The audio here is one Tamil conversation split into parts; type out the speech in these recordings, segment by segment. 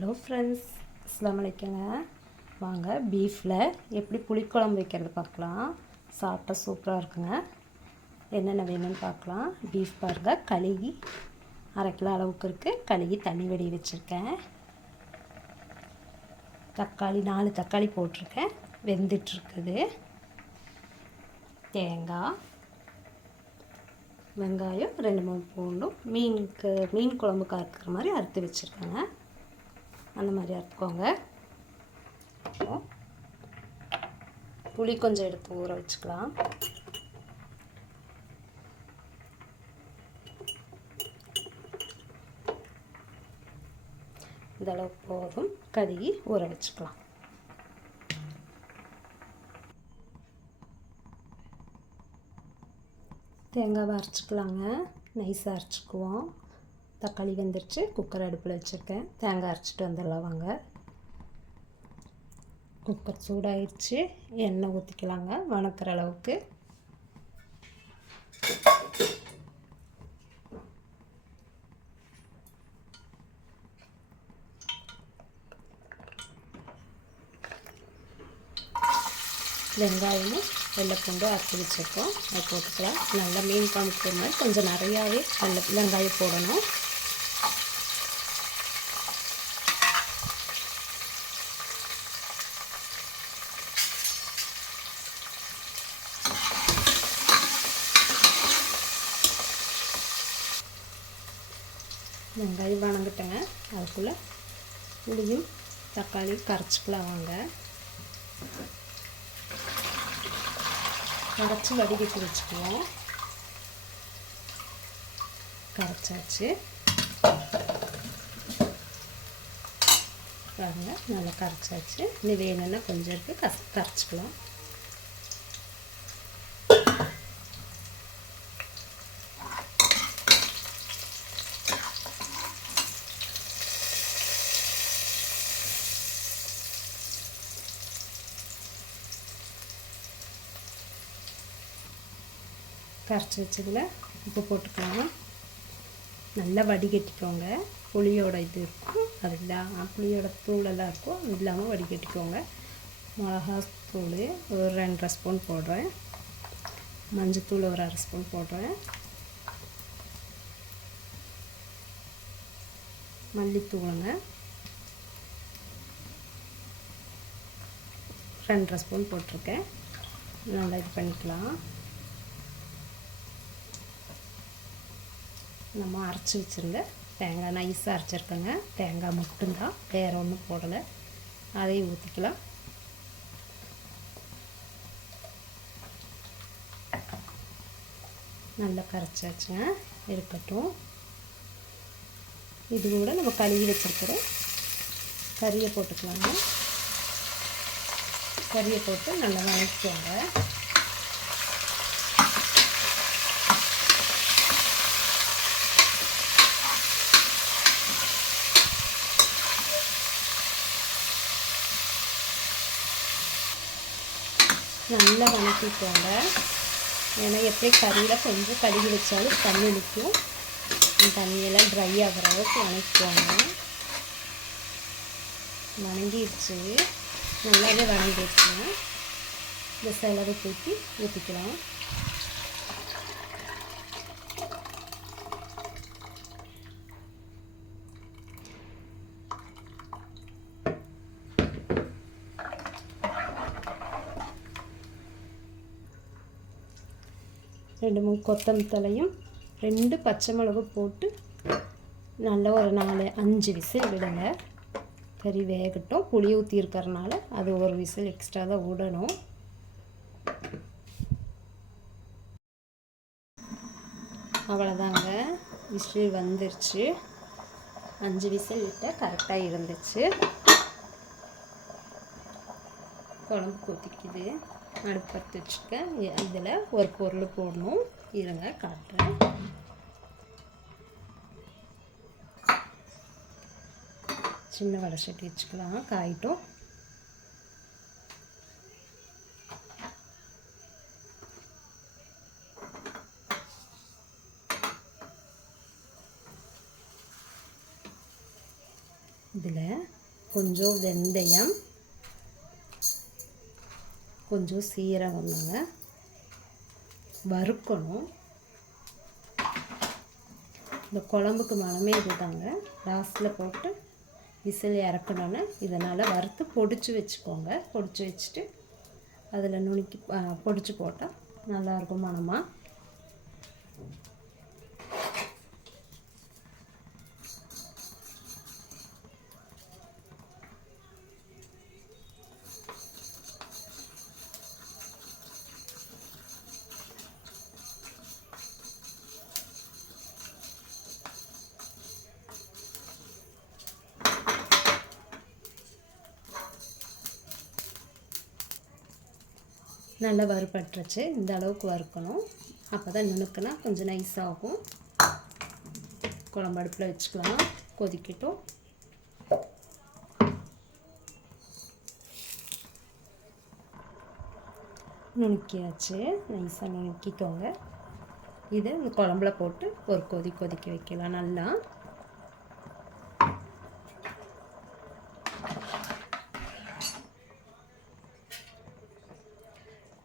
ஹலோ ஃப்ரெண்ட்ஸ், அஸ்ஸலாமு அலைக்குங்க. வாங்க பீஃபில் எப்படி புளிக்குழம்பு வைக்கிறது பார்க்கலாம். சாப்பிட்டா சூப்பராக இருக்குங்க. என்னென்ன வேணும்னு பார்க்கலாம். பீஃப் பாருங்கள், கழுகி 1/2 கிலோ அளவுக்கு இருக்குது. கழுகி தண்ணி வடி வச்சுருக்கேன். தக்காளி 4 தக்காளி போட்டிருக்கேன், வெந்துட்டுருக்குது. தேங்காய், வெங்காயம் 2-3 பூண்டும், மீன் குழம்புக்கு அறுக்கிற மாதிரி அறுத்து வச்சுருக்கேங்க. அந்த மாதிரி அறுத்துக்கோங்க. புளி கொஞ்சம் எடுத்து ஊற வச்சுக்கலாம். இந்தளவு போதும். கழுவி ஊற வச்சுக்கலாம். தேங்காவை அரைச்சிக்கலாங்க. நைஸாக அரைச்சிக்குவோம். தக்காளி வெந்துருச்சு. குக்கர் அடுப்பில் வச்சுருக்கேன். தேங்காய் அரைச்சிட்டு வந்துடலாம் வாங்க. குக்கர் சூடாயிடுச்சு. எண்ணெய் ஊற்றிக்கலாங்க வணக்கிற அளவுக்கு. வெங்காயமும் வெள்ளைப்பூண்டும் அரைச்சி வச்சுருக்கோம், அதை போட்டுக்கலாம். நல்லா மீன் குழம்புக்கு மாதிரி கொஞ்சம் நிறையாவே வெங்காயம் போடணும். வெங்காயம் வணங்கிட்டேங்க. அதுக்குள்ளே புளியும் தக்காளி கரைச்சிக்கலாம் வாங்க. கரைச்சி வடிகட்டி வச்சுக்குவோம். கரைச்சாச்சு பாருங்கள், நல்லா கரைச்சாச்சு. இனி வேணும்னா கொஞ்சம் இருக்குது, கரைச்சிக்கலாம். கரைச்சி வச்சதில் உப்பு போட்டுக்கலாம். நல்லா வடிகட்டிக்கோங்க. புளியோட இது இருக்கும், அது இல்லாமல் புளியோட தூளெல்லாம் இருக்கும், அது இல்லாமல் வடிகட்டிக்கோங்க. மிளகாத்தூள் ஒரு 2 ஸ்பூன் போடுறேன். மஞ்சத்தூள் ஒரு 1/2 ஸ்பூன் போடுறேன். மல்லித்தூளுங்க 2 ஸ்பூன் போட்டிருக்கேன். நல்லா இது பண்ணிக்கலாம். நம்ம அரைச்சி வச்சுருந்த தேங்காய் நைஸாக அரைச்சிருக்கேங்க. தேங்காய் மட்டும்தான், வேறு ஒன்றும் போடலை. அதையும் ஊற்றிக்கலாம். நல்லா கரைச்சாச்சுங்க, இருக்கட்டும். இது கூட நம்ம கழுவி வச்சுருக்கிற கறியை போட்டுக்கலாங்க. கறியை போட்டு நல்லா வதக்கிக்கோங்க. நல்லா வதக்கிக்கோங்க. ஏன்னா எப்படி கறியில் கொஞ்சம் கழுவி வச்சாலும் தண்ணி நிற்கும். தண்ணியெல்லாம் ட்ரை ஆகிற அளவுக்கு வதக்கிக்கோங்க. வதங்கிடுச்சு, நல்லாவே வதங்கிடுச்சுங்க. இந்த செலவை தூக்கி ஊற்றிக்கலாம். ரெண்டு 3 கொத்தமல்லி தலையும் 2 பச்சை மிளகு போட்டு நல்லா ஒரு 4-5 விசில் விடுங்க. கறி வேகட்டும். புளி ஊற்றி இருக்கிறனால அது ஒரு விசில் எக்ஸ்ட்ரா தான் விடணும். அவ்வளோதாங்க, விசில் வந்துருச்சு. 5 விசில் விட்டால் கரெக்டாக இருந்துச்சு. குழம்பு கொதிக்குது. அடுப்பு பற்ற வச்சுருக்கேன். இதில் ஒரு பொருள் போடணும், இருங்க காட்டுறேன். சின்ன வடை சட்டி வச்சுக்கலாம், காயிட்டும். இதில் கொஞ்சம் வெந்தயம், கொஞ்சம் சீரகம் தாங்க வறுக்கணும். இந்த குழம்புக்கு மனமே இது தாங்க. லாஸ்ட்டில் போட்டு விசில் இறக்கணுன்னு இதனால் வறுத்து பொடிச்சு வச்சுக்கோங்க. பொடிச்சு வச்சுட்டு அதில் நுணுக்கி பொடிச்சு போட்டால் நல்லாயிருக்கும் மணமாக. நல்லா வறுபட்டுருச்சு. இந்த அளவுக்கு வறுக்கணும். அப்போ தான் நுணுக்குனா கொஞ்சம் நைஸாகும். குழம்பு அடுப்பில் வச்சுக்கலாம், கொதிக்கட்டும். நுணுக்கியாச்சு, நைஸாக நுணுக்கிக்கோங்க. இதை இந்த குழம்புல போட்டு ஒரு கொதிக்க வைக்கலாம். நல்லா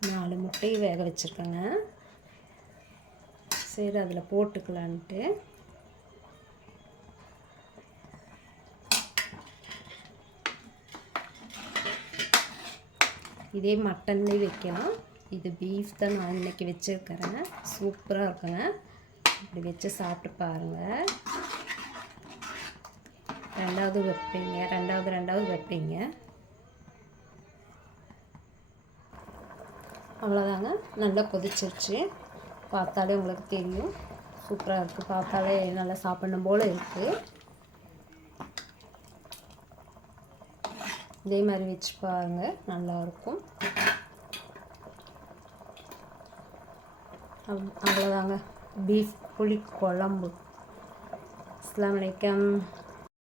4 முட்டையை வேக வச்சுருக்கேங்க. சரி, அதில் போட்டுக்கலான்ட்டு இதே மட்டன்லேயே வைக்கலாம். இது பீஃப் தான் நான் இன்றைக்கி வச்சுருக்கிறேன். சூப்பராக இருக்குங்க. இப்படி வச்சு சாப்பிட்டு பாருங்கள். ரெண்டாவது வைப்பீங்க. அவ்வளோதாங்க. நல்லா கொதிச்சிருச்சு. பார்த்தாலே உங்களுக்கு தெரியும், சூப்பராக இருக்குது. பார்த்தாலே நல்லா சாப்பிடணும் போல் இருக்குது. இதே மாதிரி வச்சு பாருங்கள், நல்லாயிருக்கும். அவ்வளோதாங்க, பீஃப் புளி குழம்பு. அஸ்ஸலாமு அலைக்கும்.